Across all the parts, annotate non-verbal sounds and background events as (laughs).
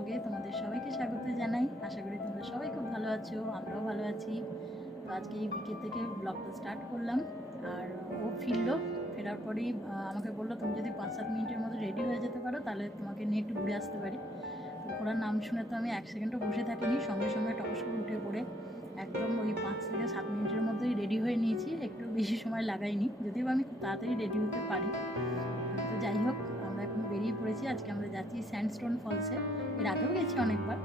ব্লগে তোমাদের সবাইকে স্বাগত জানাই। আশা করি তোমরা সবাই খুব ভালো আছো, আমরাও ভালো আছি। তো আজকে এই বিকেল থেকে ব্লগটা স্টার্ট করলাম। আর ও ফিরলো, ফেরার পরেই আমাকে বলল, তুমি যদি পাঁচ সাত মিনিটের মধ্যে রেডি হয়ে যেতে পারো, তাহলে তোমাকে নিয়ে একটু ঘুরে আসতে পারি। তো ওনার নাম শুনে তো আমি এক সেকেন্ডও বসে থাকিনি, সঙ্গে সঙ্গে টপস করে উঠে পড়ে একদম ওই পাঁচ থেকে সাত মিনিটের মধ্যেই রেডি হয়ে নিয়েছি। একটু বেশি সময় লাগাইনি, যদিও আমি খুব তাড়াতাড়ি রেডি হতে পারি। তো যাই হোক বেরিয়ে পড়েছি। আজকে আমরা যাচ্ছি স্যান্ডস্টোন ফলসে এর আগেও গেছি অনেকবার।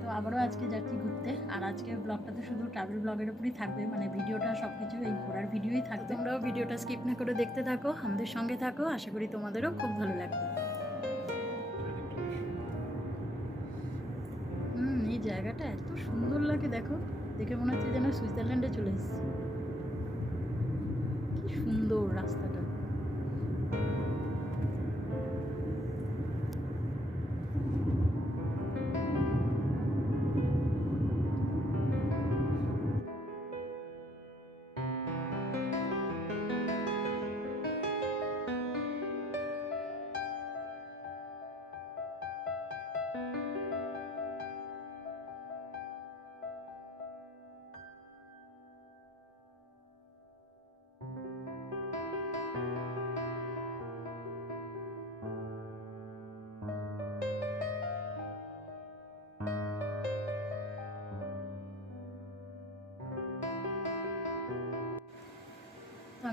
তো আবারও আজকে যাচ্ছি ঘুরতে। আর আজকে ব্লগটা তো শুধু ট্রাভেল ব্লগের উপরই থাকবে। মানে ভিডিওটা সব কিছু এই ঘোরার ভিডিওই থাকবে। তোমরাও ভিডিওটা স্কিপ না করে দেখতে থাকো। আমাদের সঙ্গে থাকো। আশা করি তোমাদেরও খুব ভালো লাগবে। হুম এই জায়গাটা এত সুন্দর লাগে দেখো। দেখে মনে হচ্ছে যেন সুইজারল্যান্ডে চলে এসেছি। কি সুন্দর রাস্তাটা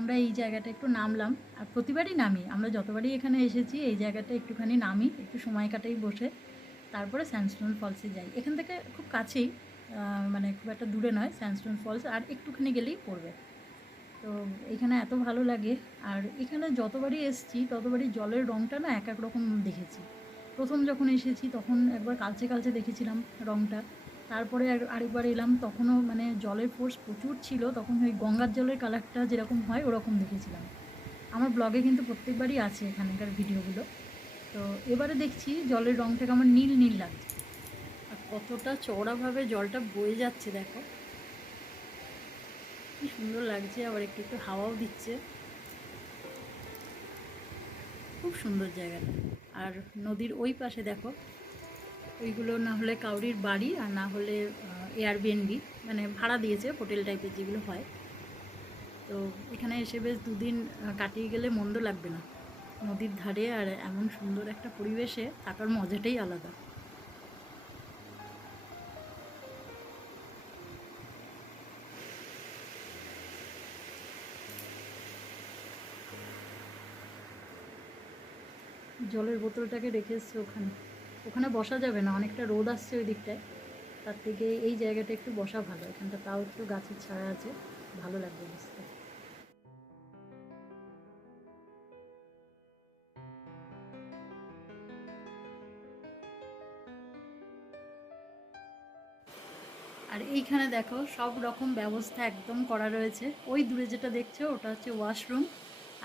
আমরা এই জায়গাটা একটু নামলাম। আর প্রতিবারই নামি। আমরা যতবারই এখানে এসেছি, এই জায়গাটা একটুখানি নামি, একটু সময় কাটাই বসে। তারপরে স্যান্ডস্টোন ফলসে যাই। এখান থেকে খুব কাছেই মানে খুব একটা দূরে নয়, স্যান্ডস্টোন ফলস, আর একটুখানি গেলেই পড়বে। তো এখানে এত ভালো লাগে। আর এখানে যতবারই এসেছি, ততবারই জলের রঙটা না এক এক রকম দেখেছি। প্রথম যখন এসেছি, তখন একবার কালচে কালচে দেখেছিলাম রঙটা তারপরে আর- আরেকবার এলাম, তখনও মানে জলের ফোর্স প্রচুর ছিল, তখন ওই গঙ্গার জলের কালারটা যেরকম হয় ওরকম দেখেছিলাম। আমার ব্লগে কিন্তু প্রত্যেকবারই আছে এখানকার ভিডিওগুলো তো এবারে দেখছি জলের রঙটাকে আমার নীল নীল লাগছে। আর কতটা চওড়াভাবে জলটা বয়ে যাচ্ছে দেখো। কি সুন্দর লাগছে, আবার একটু একটু হাওয়াও দিচ্ছে। খুব সুন্দর জায়গাটা। আর নদীর ওই পাশে দেখো ওইগুলো না হলে কাউরির বাড়ি আর না হলে এয়ারবিএনবি মানে ভাড়া দিয়েছে হোটেল টাইপের যেগুলো হয়। তো এখানে এসে বেশ দুদিন কাটিয়ে গেলে মন্দ লাগবে না। নদীর ধারে আর এমন সুন্দর একটা পরিবেশে থাকার মজাটাই আলাদা। জলের বোতলটাকে রেখে এসছে ওখানে। ওখানে বসা যাবে না, অনেকটা রোদ আসছে ওই দিকটায়। তার থেকে এই জায়গাটা একটু বসা ভালো, এখানটা তাও একটু গাছের ছায়া আছে, ভালো লাগবে বুঝতে আর এইখানে দেখো, সব রকম ব্যবস্থা একদম করা রয়েছে। ওই দূরে যেটা দেখছ, ওটা হচ্ছে ওয়াশরুম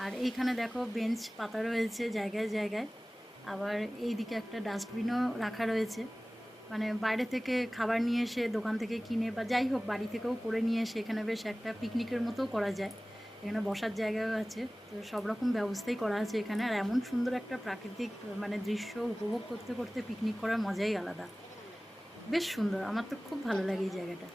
আর এইখানে দেখো বেঞ্চ পাতা রয়েছে জায়গায় জায়গায়। আবার এইদিকে একটা ডাস্টবিনও রাখা রয়েছে। মানে বাইরে থেকে খাবার নিয়ে এসে দোকান থেকে কিনে বা যাই হোক বাড়ি থেকেও করে নিয়ে এসে এখানে বেশ একটা পিকনিকের মতোও করা যায়। এখানে বসার জায়গাও আছে। তো সব রকম ব্যবস্থাই করা আছে এখানে। আর এমন সুন্দর একটা প্রাকৃতিক মানে দৃশ্য উপভোগ করতে করতে পিকনিক করার মজাই আলাদা। বেশ সুন্দর। আমার তো খুব ভালো লাগে এই জায়গাটা।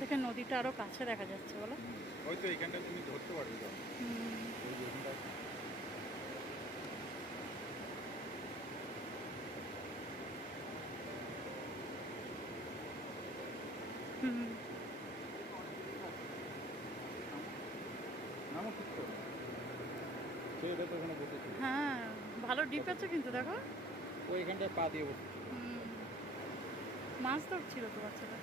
থেকে নদীটা আরও কাছে দেখা যাচ্ছে বলো। ওই তো এইখানটা তুমি ধরতে পারবে তো। হ্যাঁ ভালো ডিপ আছে কিন্তু দেখো। ও এখানটায় পা দিয়ে মাছ ধরছিল তো বাচ্চাটা।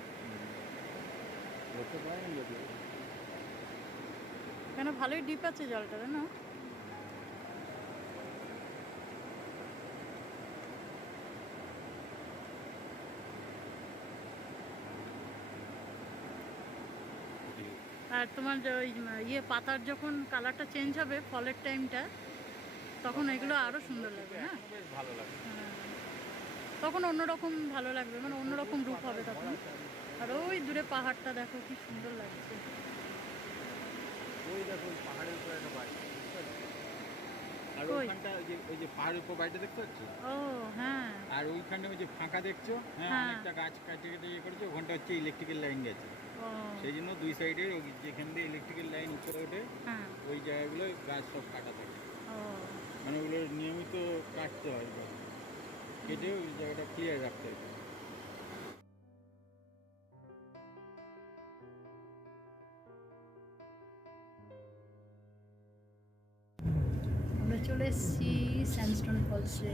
এখানে ভালোই ডিপ আছে জলটা তাই না? আর তোমার ওই ইয়ে পাতার যখন কালারটা চেঞ্জ হবে ফলের টাইমটা তখন এগুলো আরও সুন্দর লাগবে বেশ ভালো লাগে হ্যাঁ। তখন অন্যরকম ভালো লাগবে মানে অন্যরকম রূপ হবে তখন। আর ওই দূরে পাহাড়টা দেখো কি সুন্দর লাগছে। ওই দেখো পাহাড়ের উপরে একটা বাড়ি আর ওইখানটা ওই যে ওই যে পাহাড়ের উপর বাড়িটা দেখতে পাচ্ছ? ও হ্যাঁ। আর ওইখানে ওই যে ফাঁকা দেখছ? হ্যাঁ হ্যাঁ। অনেকটা গাছ কাটে কেটে ইয়ে করেছে ওখানটা হচ্ছে ইলেকট্রিক্যাল লাইন গেছে। সেই জন্য দুই সাইডে ওই যেখান দিয়ে ইলেকট্রিক্যাল লাইন উপরে ওঠে হ্যাঁ। ওই জায়গাগুলো গাছ সব কাটা থাকে। মানে ওগুলো নিয়মিত কাটতে হয় কেটে ওই জায়গাটা ক্লিয়ার রাখতে হয়। চলে এসেছি স্যান্ডস্টোন ফলসে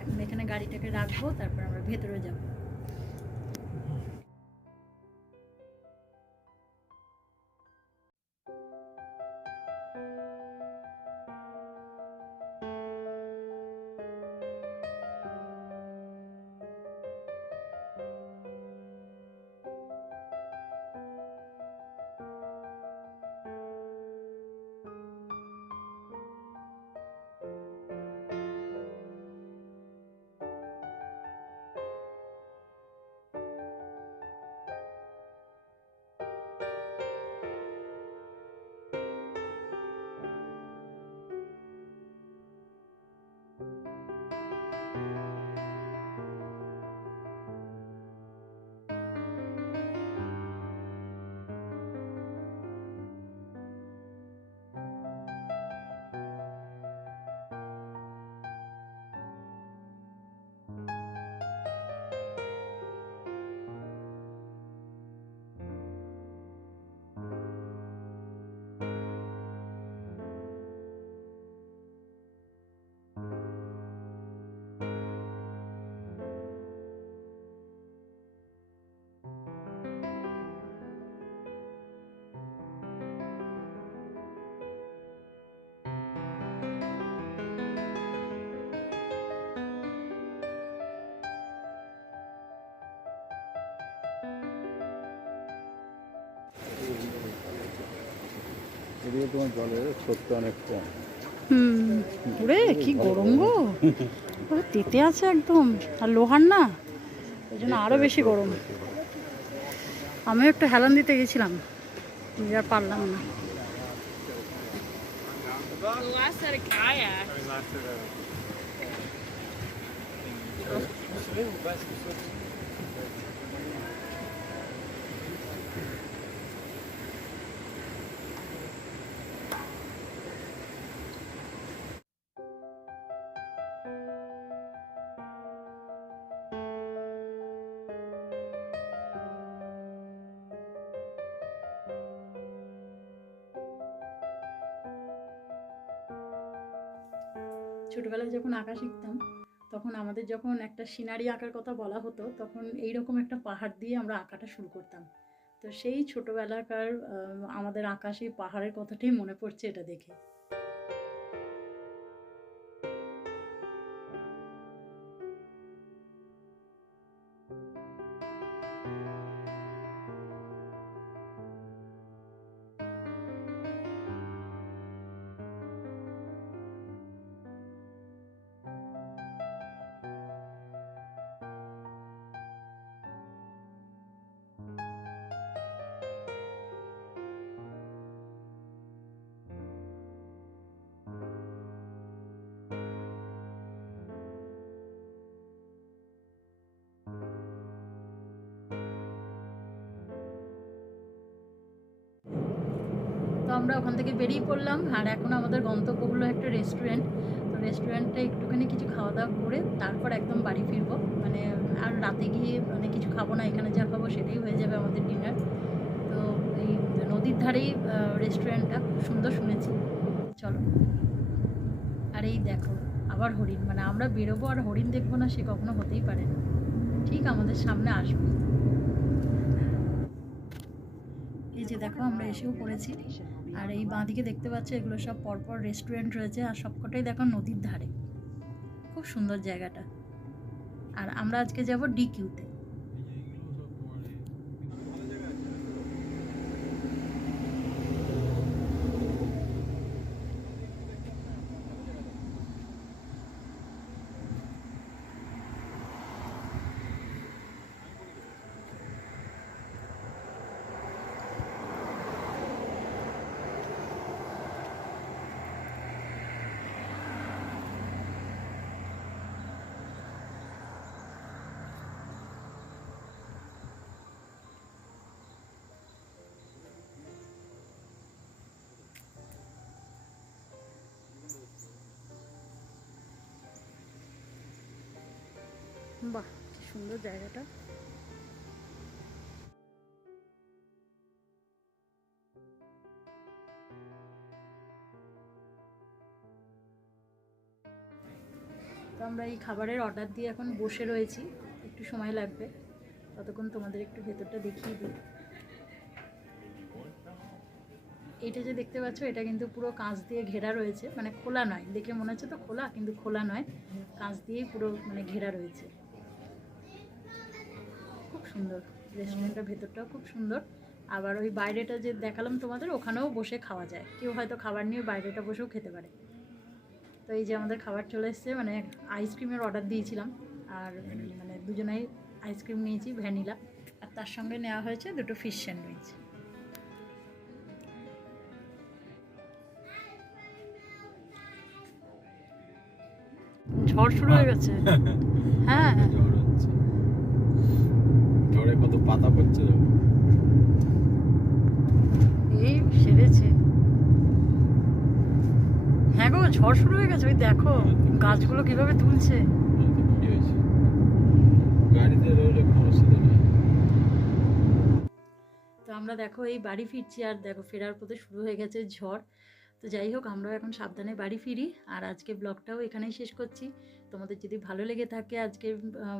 এখন এখানে গাড়িটাকে রাখব তারপর আমরা ভেতরে যাব। এদিকে তোমার জলের স্রোতটা অনেক কম। হুম ওরে কি গরম গো। (laughs) ওরে তেতে আছে একদম আর লোহার না ওই জন্য আরও বেশি গরম। আমিও একটু হেলান দিতে গেছিলাম আর পারলাম না। ছোটবেলায় যখন আঁকা শিখতাম, তখন আমাদের যখন একটা সিনারি আঁকার কথা বলা হতো, তখন এইরকম একটা পাহাড় দিয়ে আমরা আঁকাটা শুরু করতাম। তো সেই ছোটোবেলাকার আমাদের আঁকা সেই পাহাড়ের কথাটাই মনে পড়ছে এটা দেখে। আমরা ওখান থেকে বেরিয়ে পড়লাম আর এখন আমাদের গন্তব্য হলো একটা রেস্টুরেন্ট তো রেস্টুরেন্টে একটুখানি কিছু খাওয়া দাওয়া করে তারপর একদম বাড়ি ফিরবো। মানে আর রাতে গিয়ে মানে কিছু খাব না, এখানে যা খাব সেটাই হয়ে যাবে আমাদের ডিনার তো এই নদীর ধারেই রেস্টুরেন্টটা খুব সুন্দর শুনেছি। চলো। আর এই দেখো, আবার হরিণ। মানে আমরা বেরোবো আর হরিণ দেখব না, সে কখনো হতেই পারে না। ঠিক আমাদের সামনে আসবে এই যে দেখো আমরা এসেও পড়েছি। আর এই বাঁদিকে দেখতে পাচ্ছ, এগুলো সব পরপর রেস্টুরেন্ট রয়েছে আর সবকটাই দেখো নদীর ধারে। খুব সুন্দর জায়গাটা। আর আমরা আজকে যাব ডি বাহ, কি সুন্দর জায়গাটা। তো আমরা এই খাবারের অর্ডার দিয়ে এখন বসে রয়েছি, একটু সময় লাগবে। ততক্ষণ তোমাদের একটু ভেতরটা দেখিয়ে দিই। এটা যে দেখতে পাচ্ছ, এটা কিন্তু পুরো কাঁচ দিয়ে ঘেরা রয়েছে। মানে খোলা নয়, দেখে মনে হচ্ছে তো খোলা, কিন্তু খোলা নয়। কাঁচ দিয়েই পুরো মানে ঘেরা রয়েছে। সুন্দর। রেস্টুরেন্টের ভেতরটাও খুব সুন্দর। আবার ওই বাইরেটা যে দেখালাম তোমাদের ওখানেও বসে খাওয়া যায়। কেউ হয়তো খাবার নিয়ে বাইরেটা বসেও খেতে পারে। তো এই যে আমাদের খাবার চলে এসছে মানে আইসক্রিমের অর্ডার দিয়েছিলাম। আর মানে দুজনেই আইসক্রিম নিয়েছি ভ্যানিলা আর তার সঙ্গে নেওয়া হয়েছে দুটো ফিশ স্যান্ডউইচ ঝড় শুরু হয়ে গেছে। (laughs) হ্যাঁ ঝড় হচ্ছে ঝড়ে কত পাতা পড়ছে দেখো এই সেরেছে হ্যাঁ গো ঝড় শুরু হয়ে গেছে ওই দেখো গাছগুলো কীভাবে তুলছে। তো আমরা দেখো এই বাড়ি ফিরছি আর দেখো ফেরার পথে শুরু হয়ে গেছে ঝড়। তো যাই হোক আমরাও এখন সাবধানে বাড়ি ফিরি আর আজকে ব্লগটাও এখানেই শেষ করছি। তোমাদের যদি ভালো লেগে থাকে আজকের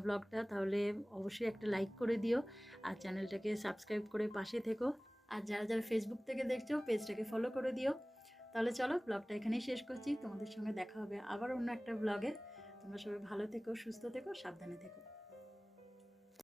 ব্লগটা তাহলে অবশ্যই একটা লাইক করে দিও আর চ্যানেলটাকে সাবস্ক্রাইব করে পাশে থেকো। আর যারা যারা ফেসবুক থেকে দেখছ পেজটাকে ফলো করে দিও। তাহলে চলো ব্লগটা এখানেই শেষ করছি। তোমাদের সঙ্গে দেখা হবে আবার অন্য একটা ব্লগে তোমরা সবাই ভালো থেকো, সুস্থ থেকো, সাবধানে থেকো।